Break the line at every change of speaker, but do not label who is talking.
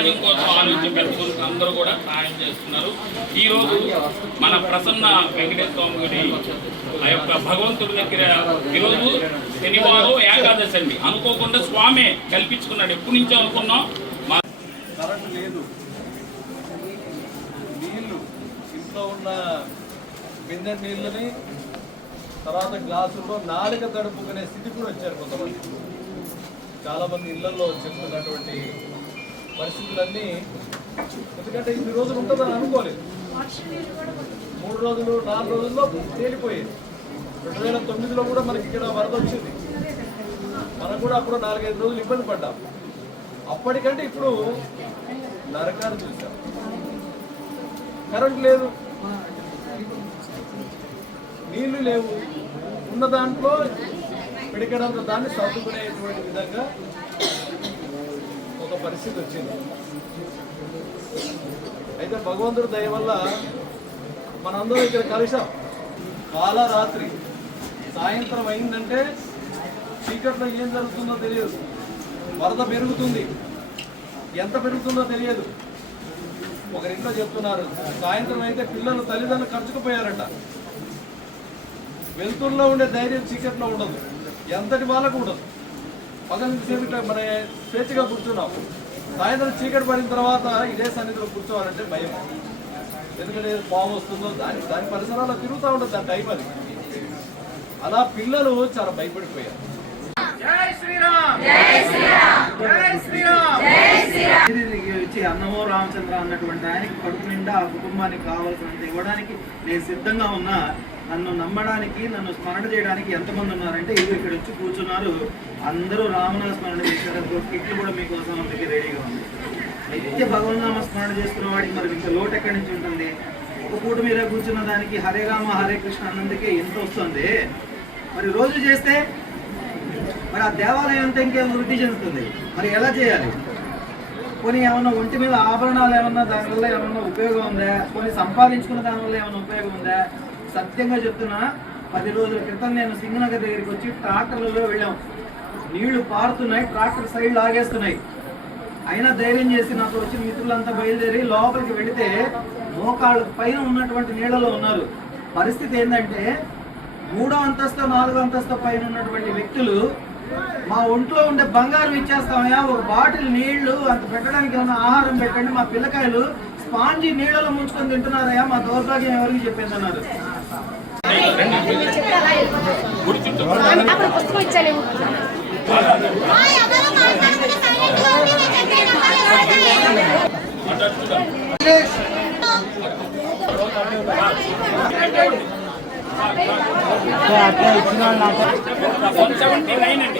సమాజం కోసం ఆలోచించి పెద్దలకు అందరూ కూడా సహాయం చేస్తున్నారు. ఈ రోజు మన ప్రసన్న వెంకటేశ్వర స్వామి గుడి ఆ యొక్క భగవంతుడి దగ్గర ఈరోజు శనివారం ఏకాదశి అండి. అనుకోకుండా స్వామి కల్పించుకున్నాడు. ఎప్పటి నుంచో అనుకున్నాం. మా
కరెంట్ లేదు. నీళ్ళు ఇంట్లో ఉన్న బిందె నీళ్ళని తర్వాత గ్లాసుల్లో నాలుక తడుపుకునే స్థితి కూడా వచ్చారు కొంతమంది. చాలామంది ఇళ్ళలో చెప్తున్నటువంటి పరిస్థితులన్నీ ఎందుకంటే ఇన్ని రోజులు ఉంటుందని అనుకోలేదు. మూడు రోజులు నాలుగు రోజుల్లో తేలిపోయేది. రెండు వేల తొమ్మిదిలో కూడా మనకి ఇక్కడ వరద వచ్చింది. మనం కూడా అప్పుడు నాలుగైదు రోజులు ఇబ్బంది పడ్డాం. అప్పటికంటే ఇప్పుడు నరకాలు చూసాం కరెంట్ లేదు. నీళ్ళు లేవు. ఉన్న దాంట్లో పిడికడంత దాన్ని సర్దుకునేటువంటి విధంగా పరిస్థితి వచ్చింది. అయితే భగవంతుడి దయ వల్ల మనందరం ఇక్కడ కలిసాం కాలరాత్రి. సాయంత్రం అయిందంటే చీకట్లో ఏం జరుగుతుందో తెలియదు. వరద పెరుగుతుంది. ఎంత పెరుగుతుందో తెలియదు. ఒకరింట్లో చెప్తున్నారు సాయంత్రం అయితే పిల్లలు తల్లిదండ్రులు ఖర్చుకుపోయారట వెలుతురులో ఉండే ధైర్యం చీకట్లో ఉండదు. ఎంతటి వాళ్ళకు ఉండదు. సేపు ఇట్లా మన స్వేచ్ఛగా కూర్చున్నాం. సాయంత్రం చీకటి పడిన తర్వాత ఇదే సన్నిధిలో కూర్చోవాలంటే భయం. ఎందుకంటే పాము వస్తుందో దాని దాని పరిసరాల్లో తిరుగుతూ ఉంటుంది ఆ టైం అది. అలా పిల్లలు చాలా భయపడిపోయారు.
వచ్చి అన్నమో రామచంద్ర అన్నటువంటి ఆయనకి కడుపు నిండా ఆ కుటుంబానికి కావాల్సినంత ఇవ్వడానికి నేను సిద్ధంగా ఉన్నా. నన్ను నమ్మడానికి నన్ను స్మరణ చేయడానికి ఎంతమంది ఉన్నారంటే ఇది ఇక్కడ వచ్చి కూర్చున్నారు. అందరూ రామనామ స్మరణ చేశారు. కిట్లు కూడా మీకోసం అందుకే రెడీగా ఉంది. నిత్య భగవన్నామ స్మరణ చేస్తున్న వాడికి మరి ఇంత లోటు ఎక్కడి నుంచి ఉంటుంది? ఒక పూట మీరే కూర్చున్న దానికి హరే రామ హరే కృష్ణ అన్నందుకే ఎంత వస్తుంది? మరి రోజు చేస్తే మరి ఆ దేవాలయం అంతా ఇంకేం వృద్ధి చెందుతుంది? మరి ఎలా చేయాలి? కొన్ని ఏమన్నా ఒంటి మీద ఆభరణాలు ఏమన్నా దానివల్ల ఏమన్నా ఉపయోగం ఉందా? కొన్ని సంపాదించుకున్న దానివల్ల ఏమన్నా ఉపయోగం ఉందా? సత్యంగా చెప్తున్నా పది రోజుల క్రితం నేను సింగనగర్ దగ్గరికి వచ్చి ట్రాక్టర్లలో వెళ్ళాం. నీళ్ళు పారుతున్నాయి ట్రాక్టర్ సైడ్ లాగేస్తున్నాయి. అయినా ధైర్యం చేసి నాతో వచ్చిన మిత్రులంతా బయలుదేరి లోపలికి వెళితే మోకాళ్ళ పైన ఉన్నటువంటి నీళ్ళలో ఉన్నారు. పరిస్థితి ఏంటంటే మూడో అంతస్తు నాలుగో అంతస్తు పైన ఉన్నటువంటి వ్యక్తులు మా ఒంట్లో ఉండే బంగారం ఇచ్చేస్తామయ్యా ఒక బాటిల్ నీళ్ళు అంత పెట్టడానికి ఏమైనా ఆహారం పెట్టండి మా పిల్లకాయలు స్పాంజీ నీళ్ళలో ముంచుకొని తింటున్నారయ్యా మా దౌర్భాగ్యం ఎవరికి చెప్పింది అన్నారు
గుడి చుట్టూ
అప్పుడు పుస్తకం ఇచ్చాను
వన్ సెవెంటీ నైన్ అండి